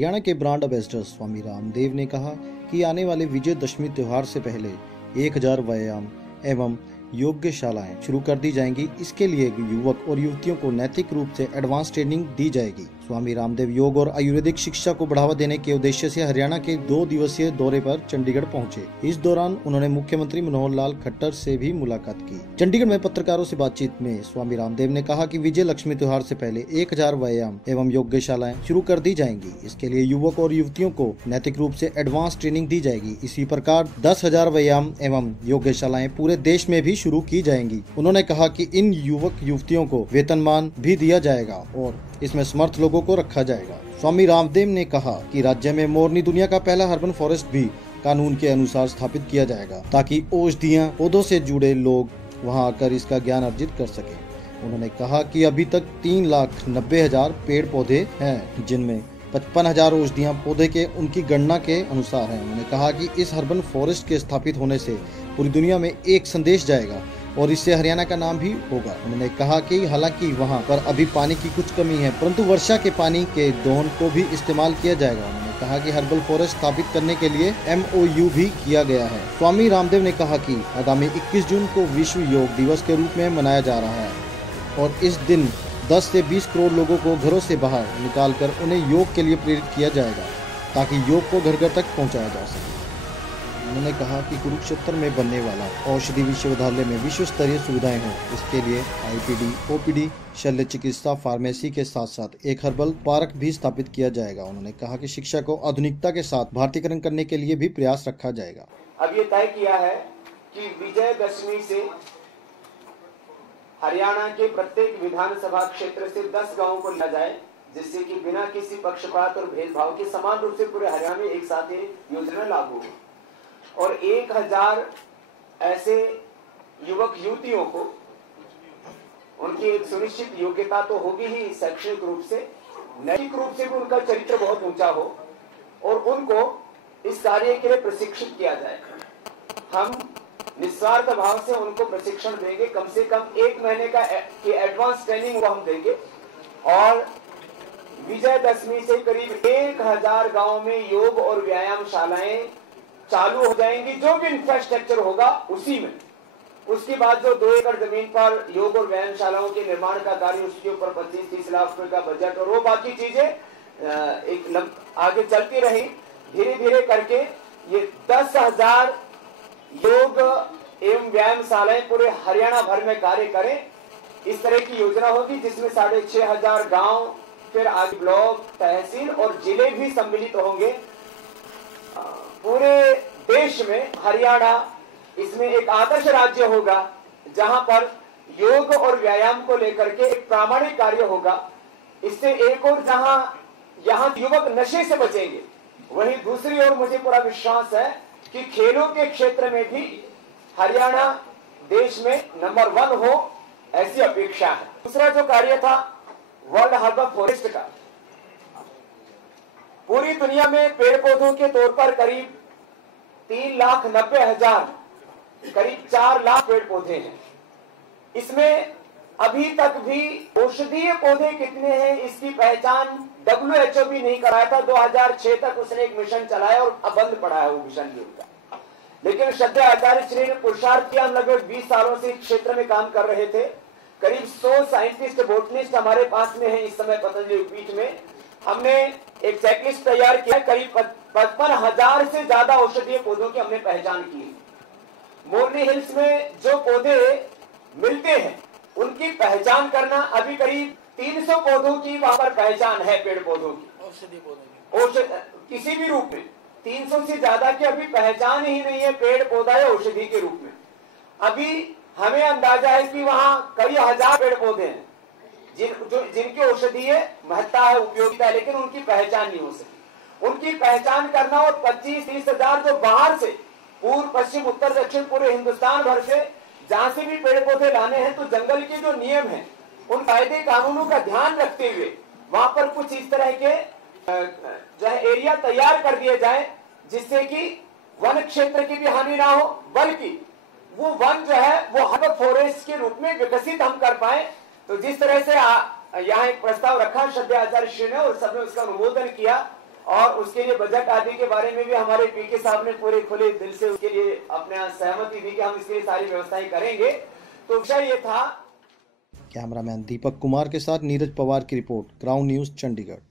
हरियाणा के brand ambassador Swami Ramdev ने कहा कि आने वाले विजयदशमी त्योहार से पहले 1000 व्यायाम एवं योग्यशालाएं शुरू कर दी जाएंगी। इसके लिए युवक और युवतियों को नैतिक रूप से एडवांस ट्रेनिंग दी जाएगी। स्वामी रामदेव योग और आयुर्वेदिक शिक्षा को बढ़ावा देने के उद्देश्य से हरियाणा के 2 दिवसीय दौरे पर चंडीगढ़ पहुंचे। इस दौरान उन्होंने मुख्यमंत्री मनोहर लाल खट्टर से भी मुलाकात की। चंडीगढ़ में पत्रकारों से बातचीत में स्वामी रामदेव ने कहा कि विजय लक्ष्मी त्योहार से पहले 1000 व्यायाम एवं योग्यशालाएं शुरू कर दी जाएंगी। इसके लिए युवक और युवतियों को नैतिक रूप से एडवांस ट्रेनिंग दी जाएगी। इसी प्रकार 10,000 व्यायाम एवं योग्यशालाएं पूरे देश में भी शुरू की जाएंगी। उन्होंने कहा कि इन युवक युवतियों को वेतनमान भी दिया जाएगा और इसमें समर्थ लोगों को रखा जाएगा। स्वामी रामदेव ने कहा कि राज्य में मोरनी दुनिया का पहला अर्बन फॉरेस्ट भी कानून के अनुसार स्थापित किया जाएगा, ताकि औषधियां पौधों से जुड़े लोग वहां आकर इसका ज्ञान अर्जित कर सकें। उन्होंने कहा कि अभी तक 3,90,000 पेड़ पौधे हैं, जिनमें 55,000 औषधियां पौधे के उनकी गणना के अनुसार हैं। उन्होंने कहा कि इस अर्बन फॉरेस्ट के स्थापित होने से पूरी दुनिया में एक संदेश जाएगा और इससे हरियाणा का नाम भी होगा। उन्होंने कहा कि हालांकि वहां पर अभी पानी की कुछ कमी है, परंतु वर्षा के पानी के दोहन को भी इस्तेमाल किया जाएगा। उन्होंने कहा कि हर्बल फॉरेस्ट स्थापित करने के लिए MOU भी किया गया है। स्वामी रामदेव ने कहा कि आगामी 21 जून को विश्व योग दिवस के रूप में मनाया जा रहा है और इस दिन 10 से 20 करोड़ लोगों को घरों से बाहर निकालकर उन्हें योग के लिए प्रेरित किया जाएगा, ताकि योग को घर घर तक पहुँचाया जा सके। उन्होंने कहा कि कुरुक्षेत्र में बनने वाला औषधि विश्वविद्यालय में विश्व स्तरीय सुविधाएं हों। इसके लिए IPD, OPD, शल्य चिकित्सा, फार्मेसी के साथ साथ एक हर्बल पार्क भी स्थापित किया जाएगा। उन्होंने कहा कि शिक्षा को आधुनिकता के साथ भारतीयकरण करने के लिए भी प्रयास रखा जाएगा। अब ये तय किया है कि विजयदशमी से हरियाणा के प्रत्येक विधानसभा क्षेत्र से 10 गाँवों को लिया जाए, जिससे कि बिना किसी पक्षपात और भेदभाव के समान रूप से पूरे हरियाणा में एक साथ ये योजना लागू हो और 1000 ऐसे युवक युवतियों को उनकी एक सुनिश्चित योग्यता तो होगी ही शैक्षणिक रूप से, नैतिक रूप से भी उनका चरित्र बहुत ऊंचा हो और उनको इस कार्य के लिए प्रशिक्षित किया जाए। हम निस्वार्थ भाव से उनको प्रशिक्षण देंगे, कम से कम 1 महीने की एडवांस ट्रेनिंग वो हम देंगे और विजयदशमी से करीब 1000 गांव में योग और व्यायाम शालाएं चालू हो जाएंगी। जो भी इंफ्रास्ट्रक्चर होगा उसी में, उसके बाद जो 2 एकड़ जमीन पर योग और व्यायामशालाओं के निर्माण का कार्य, उसके ऊपर 25-30 लाख रुपए का बजट और वो बाकी चीजें एक आगे चलती रही। धीरे धीरे करके ये 10,000 योग एवं व्यायामशालाएं पूरे हरियाणा भर में कार्य करें। इस तरह की योजना होगी जिसमें 6,500 गांव, फिर आगे ब्लॉक, तहसील और जिले भी सम्मिलित होंगे। पूरे देश में हरियाणा इसमें एक आदर्श राज्य होगा, जहां पर योग और व्यायाम को लेकर के एक प्रामाणिक कार्य होगा। इससे एक और जहां यहां युवक नशे से बचेंगे, वहीं दूसरी ओर मुझे पूरा विश्वास है कि खेलों के क्षेत्र में भी हरियाणा देश में नंबर 1 हो, ऐसी अपेक्षा है। दूसरा जो कार्य था वर्ल्ड हर्बल फॉरेस्ट का, पूरी दुनिया में पेड़ पौधों के तौर पर करीब 3,90,000, करीब 4 लाख पेड़ पौधे हैं। इसमें अभी तक भी औषधीय पौधे कितने हैं इसकी पहचान WHO भी नहीं कराया था। 2006 तक उसने एक मिशन चलाया और अब बंद पड़ा है वो मिशन भी उनका। लेकिन श्रद्धेय आचार्य श्री ने पुरुषार्थ किया। हम लगभग 20 सालों से इस क्षेत्र में काम कर रहे थे। करीब 100 साइंटिस्ट, बोटनिस्ट हमारे पास में है इस समय पतंजलि पीठ में। हमने एक चेकलिस्ट तैयार किया, करीब 55,000 से ज्यादा औषधीय पौधों की हमने पहचान की। मोरनी हिल्स में जो पौधे मिलते हैं उनकी पहचान करना, अभी करीब 300 पौधों की वहां पर पहचान है, पेड़ पौधों की, औषधीय पौधों की किसी भी रूप में 300 से ज्यादा की अभी पहचान ही नहीं है पेड़ पौधा या औषधि के रूप में। अभी हमें अंदाजा है कि वहां कई हजार पेड़ पौधे हैं जिनकी औषधीय महत्ता है, उपयोगिता है, लेकिन उनकी पहचान नहीं हो सकी। उनकी पहचान करना और 25-30 हजार जो बाहर से, पूर्व, पश्चिम, उत्तर, दक्षिण, पूरे हिंदुस्तान भर से जहां से भी पेड़ पौधे लाने हैं, तो जंगल के जो नियम हैं उन कायदे कानूनों का ध्यान रखते हुए वहां पर कुछ इस तरह के जो है एरिया तैयार कर दिए जाए, जिससे कि वन क्षेत्र की भी हानि ना हो, बल्कि वो वन जो है वो हर्बल फॉरेस्ट के रूप में विकसित हम कर पाए। तो जिस तरह से यहाँ एक प्रस्ताव रखा श्रद्धेय आचार्य श्री ने और सबने उसका अनुमोदन किया, और उसके लिए बजट आदि के बारे में भी हमारे पीके साहब ने पूरे खुले दिल से उसके लिए अपने सहमति दी कि हम इसके लिए सारी व्यवस्थाएं करेंगे। तो विषय ये था। कैमरामैन दीपक कुमार के साथ नीरज पवार की रिपोर्ट, क्राउन न्यूज, चंडीगढ़।